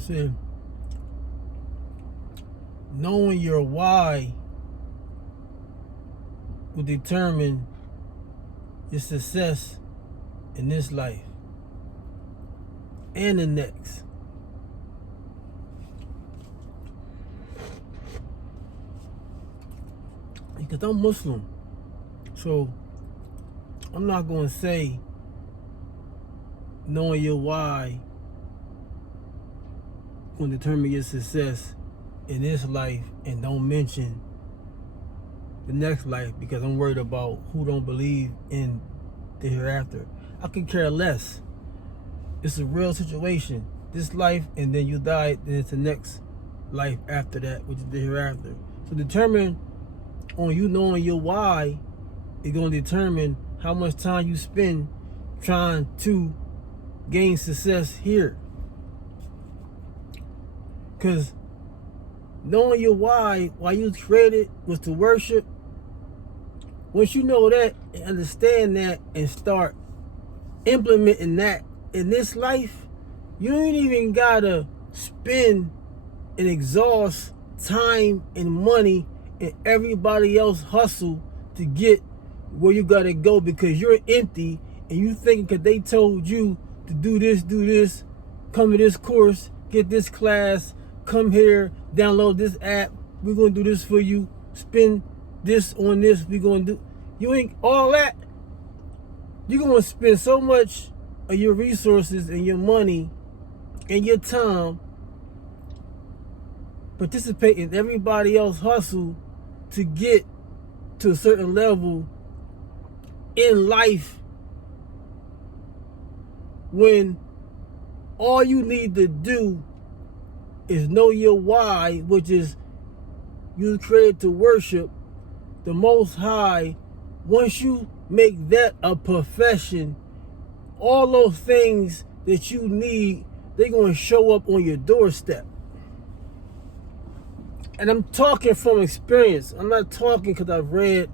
said, knowing your why will determine your success in this life and the next. Because I'm Muslim, so I'm not going to say knowing your why will determine your success in this life, and don't mention the next life, because I'm worried about who don't believe in the hereafter. I could care less. It's a real situation. This life, and then you die, then it's the next life after that, which is the hereafter. So determine on you knowing your why is going to determine how much time you spend trying to gain success here. Because knowing your why you was created was to worship. Once you know that and understand that and start implementing that in this life, you ain't even gotta spend and exhaust time and money and everybody else hustle to get where you gotta go, because you're empty and you thinking because they told you to do this, come to this course, get this class, come here, download this app, we're gonna do this for you, spend this on this, we're gonna do. You ain't all that. You're gonna spend so much of your resources and your money and your time participating in everybody else hustle to get to a certain level in life, when all you need to do is know your why, which is you created to worship the Most High. Once you make that a profession, all those things that you need, they're going to show up on your doorstep. And I'm talking from experience. I'm not talking because I've read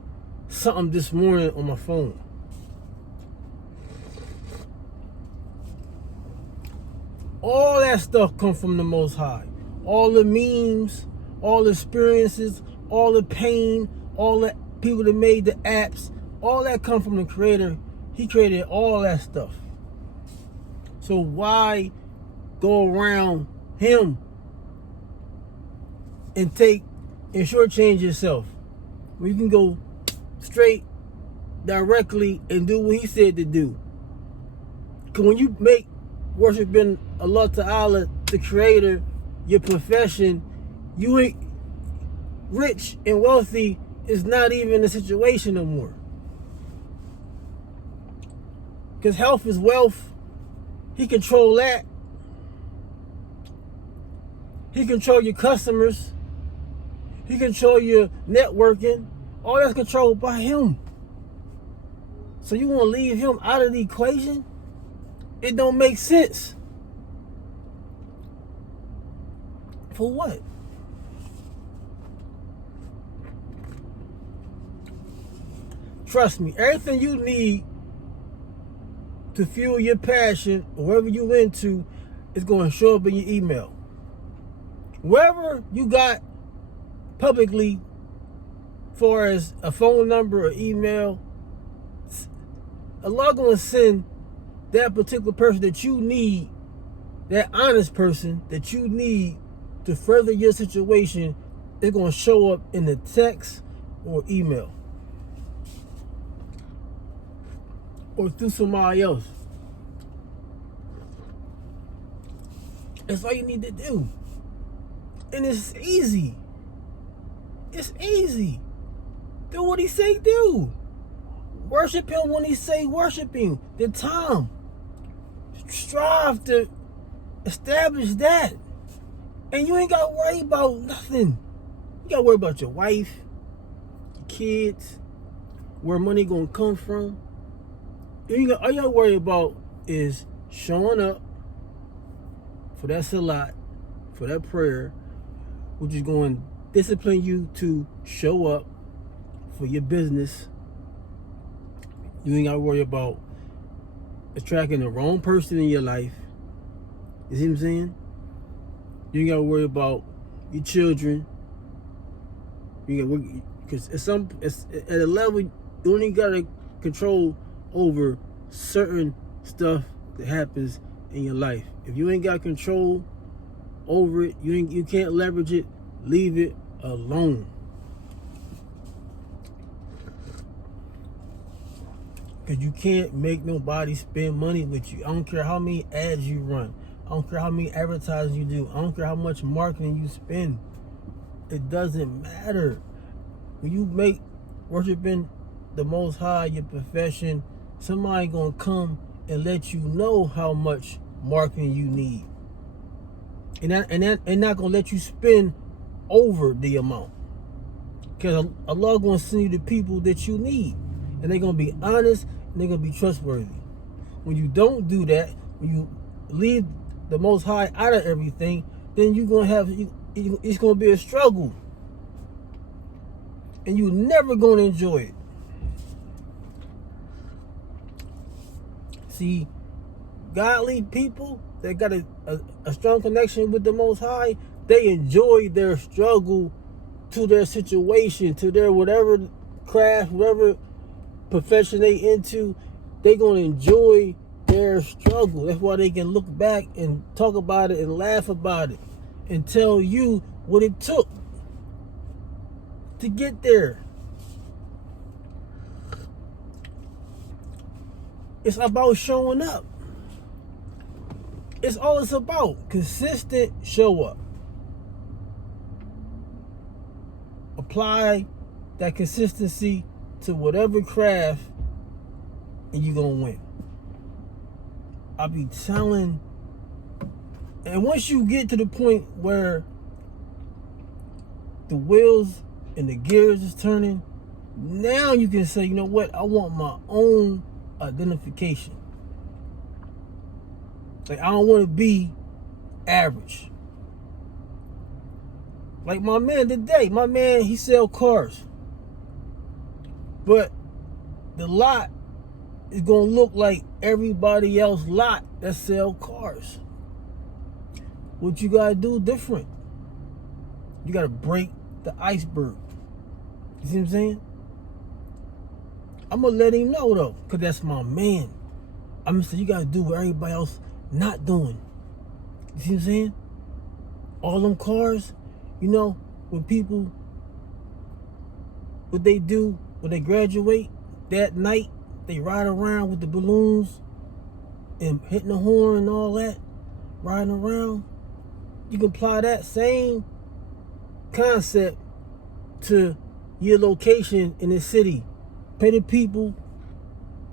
something this morning on my phone. All that stuff comes from the Most High. All the memes, all the experiences, all the pain, all the people that made the apps, all that come from the Creator. He created all that stuff. So why go around Him and shortchange yourself when you can go straight, directly, and do what He said to do? Because when you make worshiping Allah Ta'ala, the Creator, your profession, you ain't rich and wealthy is not even a situation no more. Because health is wealth. He control that. He control your customers. He control your networking. All that's controlled by Him. So you want to leave Him out of the equation? It don't make sense. For what? Trust me, everything you need to fuel your passion, or whatever you into, is going to show up in your email. Wherever you got publicly, far as a phone number or email, Allah going to send that particular person that you need, that honest person that you need to further your situation, is going to show up in the text or email, or through somebody else. That's all you need to do. And it's easy. It's easy. Do what He say do. Worship Him when He say worship Him. The time. Strive to establish that. And you ain't got to worry about nothing. You got to worry about your wife, your kids, where money going to come from. All you got to worry about is showing up for that salat, for that prayer, which is going to discipline you to show up for your business. You ain't got to worry about attracting the wrong person in your life. You see what I'm saying? You ain't gotta worry about your children. Because it's at a level you only gotta control over certain stuff that happens in your life. If you ain't got control over it, you can't leverage it. Leave it alone. Because you can't make nobody spend money with you. I don't care how many ads you run. I don't care how many advertising you do. I don't care how much marketing you spend. It doesn't matter. When you make worshiping the Most High your profession, somebody gonna come and let you know how much marketing you need. And not gonna let you spend over the amount. Because Allah gonna send you the people that you need. And they're gonna be honest and they're gonna be trustworthy. When you don't do that, when you leave the Most High out of everything, then you're gonna have it's gonna be a struggle. And you're never gonna enjoy it. See, godly people that got a strong connection with the Most High, they enjoy their struggle to their situation, to their whatever craft, whatever profession they into. They gonna enjoy their struggle. That's why they can look back and talk about it and laugh about it and tell you what it took to get there. It's about showing up. It's all it's about. Consistent show up. Apply that consistency to whatever craft and you're going to win. I'll be telling. And once you get to the point where the wheels and the gears is turning, now you can say, you know what? I want my own identification. Like, I don't want to be average. Like my man today. My man, he sell cars. But the lot is going to look like everybody else's lot that sell cars. What you got to do different. You got to break the iceberg. You see what I'm saying? I'm going to let him know, though, because that's my man. I'm going to say, you got to do what everybody else not doing. You see what I'm saying? All them cars, you know, when people, what they do when they graduate that night, they ride around with the balloons and hitting the horn and all that, riding around. You can apply that same concept to your location in the city. Pay the people,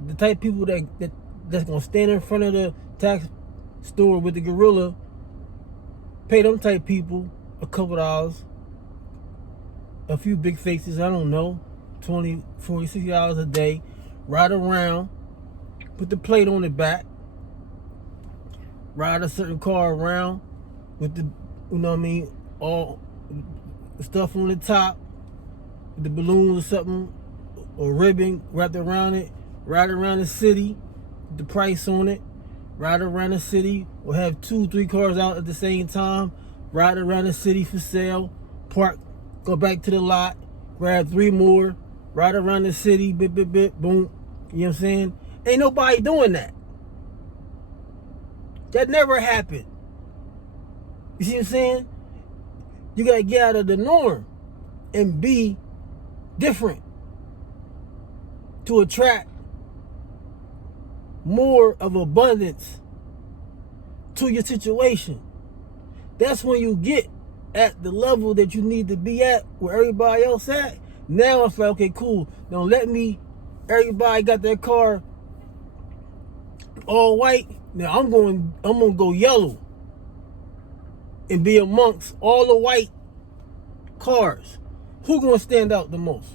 the type of people that's gonna stand in front of the tax store with the gorilla. Pay them type people a couple dollars, a few big faces, I don't know, $20, $40, $60 a day. Ride around, put the plate on the back, ride a certain car around with the, you know what I mean, all the stuff on the top, with the balloons or something, or ribbon wrapped around it, ride around the city, with the price on it, ride around the city, or have 2-3 cars out at the same time, ride around the city for sale, park, go back to the lot, grab 3 more, ride around the city, bit, boom. You know what I'm saying? Ain't nobody doing that. That never happened. You see what I'm saying? You gotta get out of the norm and be different to attract more of abundance to your situation. That's when you get at the level that you need to be at, where everybody else at. Now it's like, okay, cool. Now everybody got their car all white. Now I'm gonna go yellow and be amongst all the white cars. Who gonna stand out the most?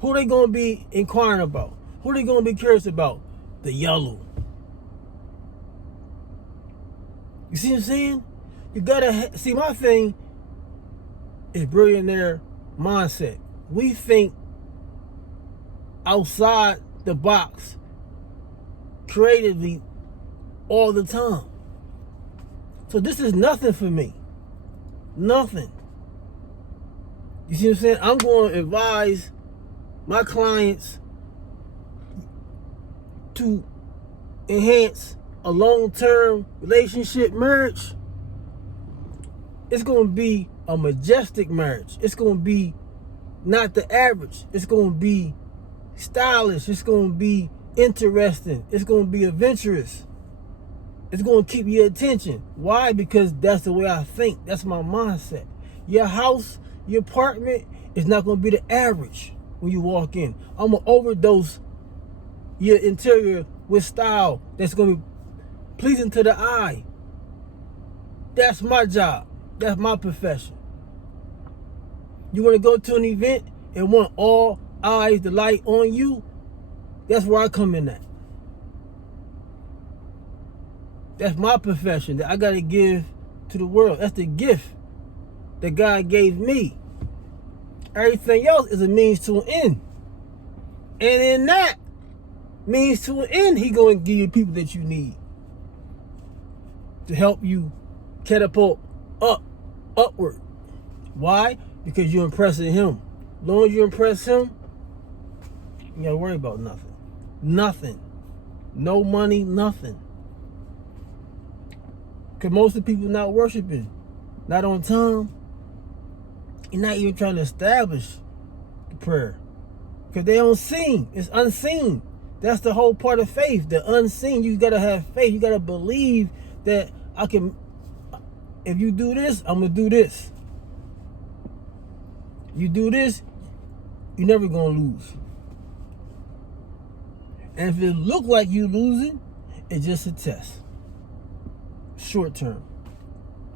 Who they gonna be inquiring about? Who they gonna be curious about? The yellow. You see what I'm saying? You gotta see, my thing is Brilliantaire-Mindset. We think outside the box creatively all the time. So this is nothing for me. Nothing. You see what I'm saying? I'm going to advise my clients to enhance a long-term relationship marriage. It's going to be a majestic marriage. It's going to be not the average. It's going to be stylish. It's going to be interesting. It's going to be adventurous. It's going to keep your attention. Why? Because that's the way I think. That's my mindset. Your house, your apartment is not going to be the average when you walk in. I'm going to overdose your interior with style that's going to be pleasing to the eye. That's my job. That's my profession. You want to go to an event and want all eyes to light on you? That's where I come in at. That's my profession that I got to give to the world. That's the gift that God gave me. Everything else is a means to an end. And in that means to an end, He going to give you people that you need to help you catapult upward. Why? Because you're impressing Him. As long as you impress Him, you got to worry about nothing. Nothing. No money, nothing. Because most of the people not worshiping, not on time, and not even trying to establish the prayer. Because they don't see. It's unseen. That's the whole part of faith. The unseen. You got to have faith. You got to believe that I can, if you do this, I'm going to do this. You do this, you're never going to lose. And if it look like you losing, it's just a test. Short term.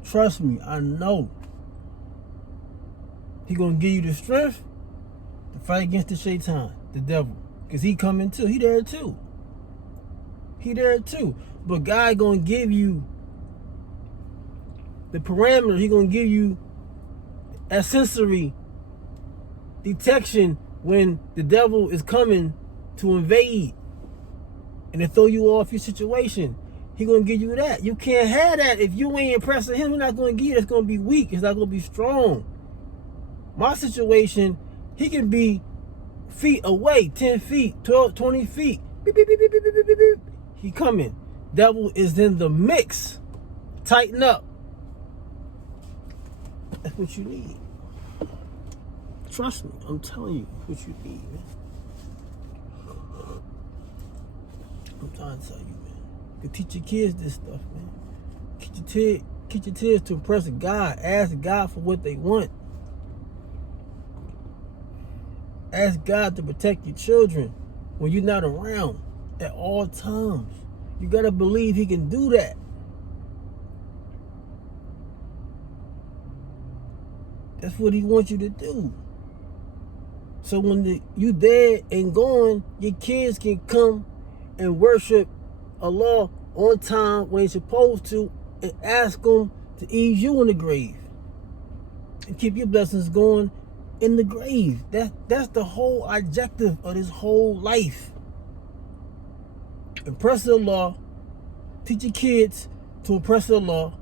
Trust me, I know. He going to give you the strength to fight against the shaitan, the devil. Because he coming too. He there too. He there too. But God going to give you the parameter. He going to give you a sensory detection when the devil is coming to invade and to throw you off your situation. He gonna give you that. You can't have that if you ain't impressing Him. He's not gonna give you. It's gonna be weak. It's not gonna be strong. My situation, he can be feet away, 10 feet, 12, 20 feet. Beep, beep, beep, beep, beep, beep, beep, beep. He coming. Devil is in the mix. Tighten up. That's what you need. Trust me, I'm telling you what you need, man. I'm trying to tell you, man. You can teach your kids this stuff, man. Teach your kids to impress God. Ask God for what they want. Ask God to protect your children when you're not around at all times. You gotta believe He can do that. That's what He wants you to do. So when you dead and gone, your kids can come and worship Allah on time when they're supposed to, and ask Him to ease you in the grave and keep your blessings going in the grave. That's the whole objective of this whole life. Impress Allah. Teach your kids to impress Allah.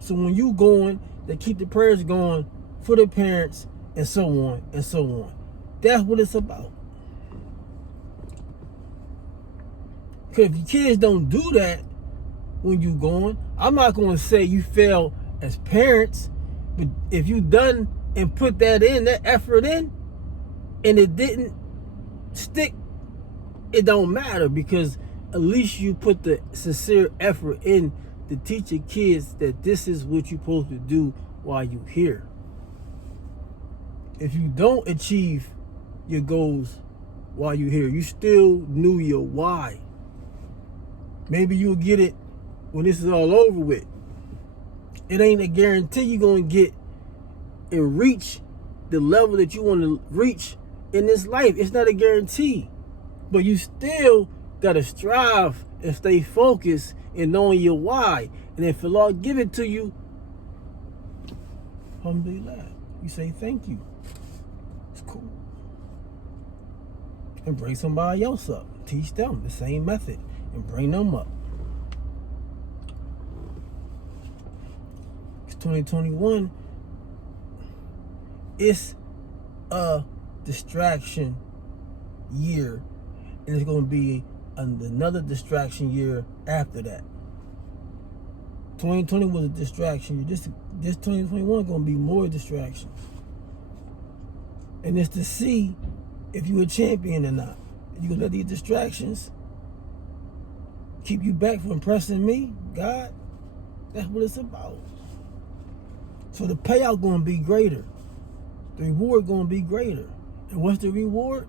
So when you going, they keep the prayers going for the parents, and so on and so on. That's what it's about. Because if your kids don't do that when you going, I'm not going to say you fail as parents, but if you done and put that in, that effort in, and it didn't stick, it don't matter, because at least you put the sincere effort in to teach your kids that this is what you're supposed to do while you're here. If you don't achieve your goals while you're here, you still knew your why. Maybe you'll get it when this is all over with. It ain't a guarantee you're going to get and reach the level that you want to reach in this life. It's not a guarantee. But you still got to strive and stay focused in knowing your why. And if Allah give it to you, alhamdulillah, you say thank you. It's cool. And bring somebody else up. Teach them the same method and bring them up. It's 2021. It's a distraction year, and it's going to be another distraction year after that. 2020 was a distraction year. This 2021 going to be more distractions. And it's to see if you're a champion or not. You going to let these distractions keep you back from impressing me, God? That's what it's about. So the payout going to be greater. The reward going to be greater. And what's the reward?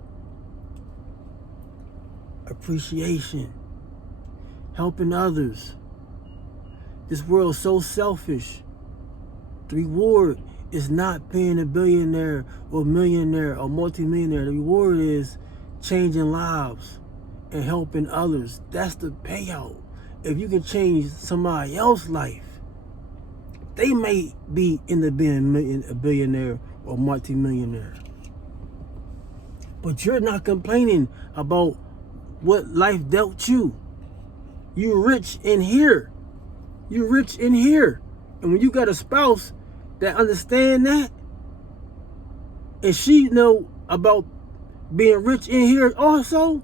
Appreciation. Helping others. This world's so selfish. The reward is not being a billionaire or millionaire or multimillionaire. The reward is changing lives and helping others. That's the payout. If you can change somebody else's life, they may be in the being a billionaire or multimillionaire. But you're not complaining about what life dealt you. You're rich in here. You're rich in here. And when you got a spouse that understand that, and she know about being rich in here also,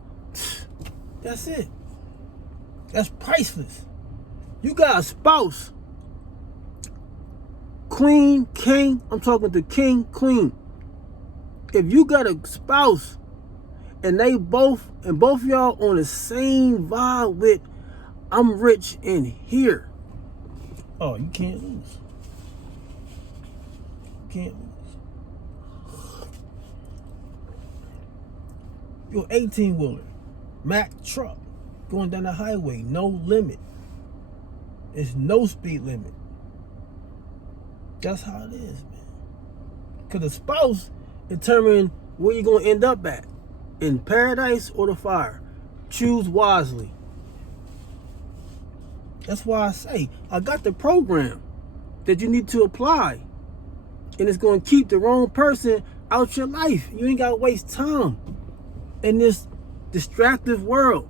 that's it. That's priceless. You got a spouse, queen, king, I'm talking to king, queen. If you got a spouse and both of y'all on the same vibe with, I'm rich in here, oh, you can't lose. You can't lose. Your 18-wheeler, Mack truck, going down the highway, no limit. It's no speed limit. That's how it is, man. Because the spouse determine where you're going to end up at. In paradise or the fire. Choose wisely. That's why I say, I got the program that you need to apply. And it's going to keep the wrong person out your life. You ain't got to waste time in this distractive world.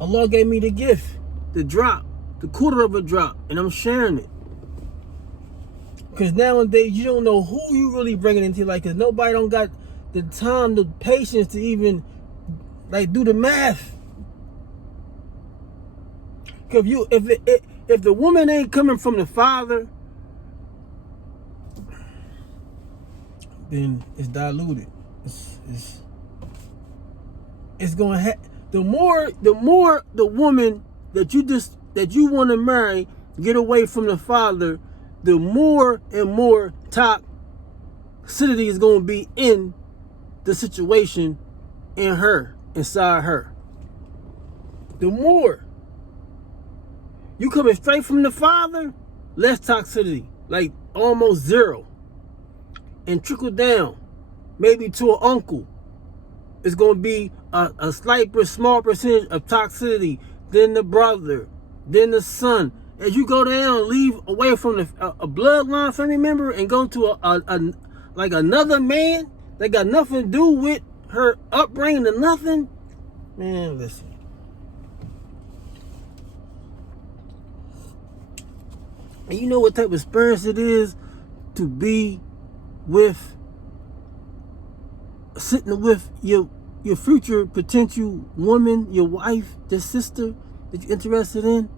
Allah gave me the gift, the drop, the quarter of a drop, and I'm sharing it. Because nowadays, you don't know who you really bringing into your life, because nobody don't got the time, the patience to even do the math. Because if the woman ain't coming from the father, then it's diluted. It's going to the more the woman that you want to marry get away from the father, the more and more toxicity is going to be in the situation, inside her. The more you coming straight from the father, less toxicity, like almost zero, and trickle down, maybe to an uncle. It's going to be a small percentage of toxicity, then the brother, then the son. As you go down, leave away from a bloodline family member and go to another man that got nothing to do with her upbringing or nothing. Man, listen. And you know what type of experience it is to be sitting with your future potential woman, your wife, your sister that you're interested in,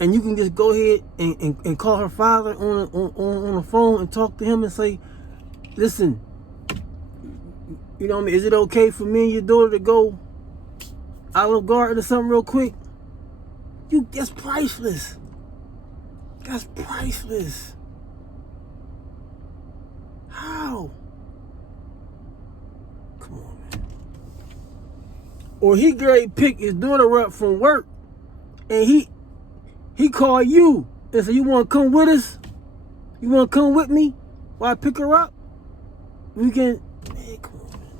and you can just go ahead and call her father on the phone and talk to him and say, listen, you know what I mean, is it okay for me and your daughter to go Olive Garden or something real quick? That's priceless. That's priceless. How? Come on, man. Or he great pick his daughter up from work, and he called you and said, you want to come with us? You want to come with me while I pick her up? We can, man, come on, man.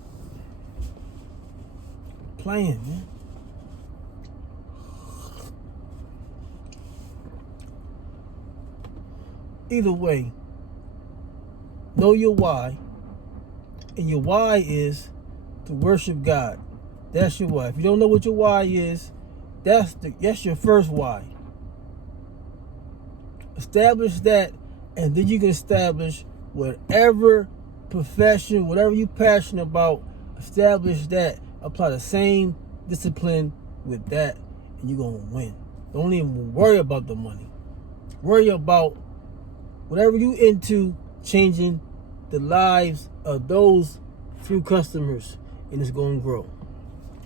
Playing, man. Either way, know your why. And your why is to worship God. That's your why. If you don't know what your why is, that's your first why. Establish that, and then you can establish whatever profession, whatever you're passionate about. Establish that. Apply the same discipline with that, and you're going to win. Don't even worry about the money. Worry about whatever you into, changing the lives of those few customers, and it's going to grow.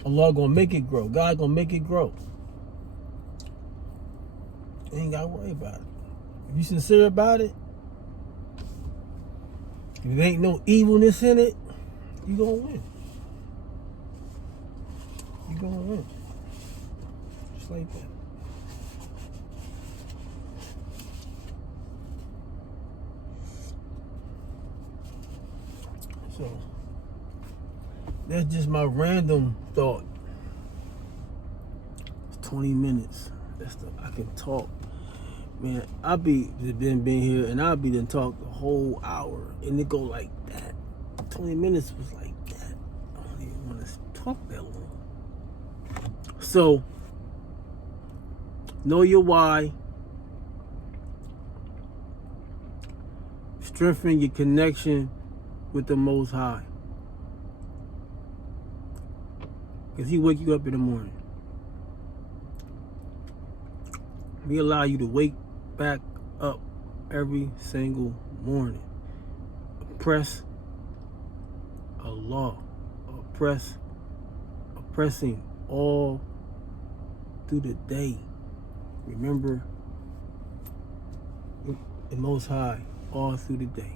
Allah going to make it grow. God going to make it grow. You ain't got to worry about it. If you sincere about it, if there ain't no evilness in it, you going to win. You going to win. Just like that. So, that's just my random thought. It's 20 minutes. I can talk. Man, I'll be been here and I'll be done talk the whole hour and it go like that. 20 minutes was like that. I don't even want to talk that long. So, know your why. Strengthen your connection with the Most High. Because He wake you up in the morning. We allow you to wake back up every single morning. Oppress Allah. Oppressing all through the day. Remember the Most High all through the day.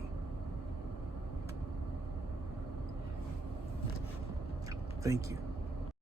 Thank you.